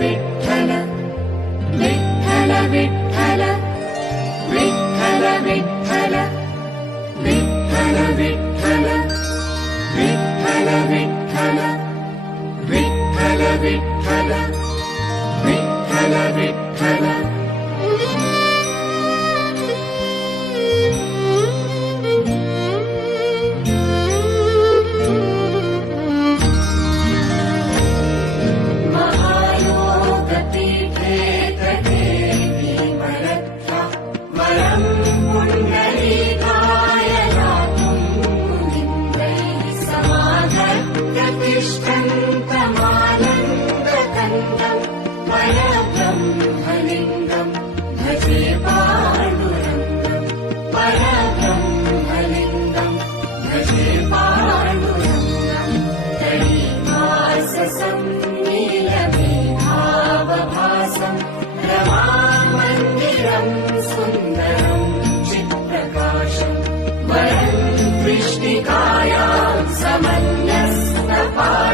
विठ्ठल विठ्ठल विठ्ठल विठ्ठल विठ्ठल विठ्ठल विठ्ठल विठ्ठल विठ्ठल विठ्ठल विठ्ठल विठ्ठल विठ्ठल परब्रह्मलिङ्गम् भजे पाण्डुरङ्गम् परब्रह्मलिङ्गम् भजे पाण्डुरङ्गम् तडिवाससंनीलमेधावभासम् रमामन्दिरम् सुन्दरम् चित्प्रकाशम् वरम् कृष्णिकायाम् समन्यस्तपाणिम्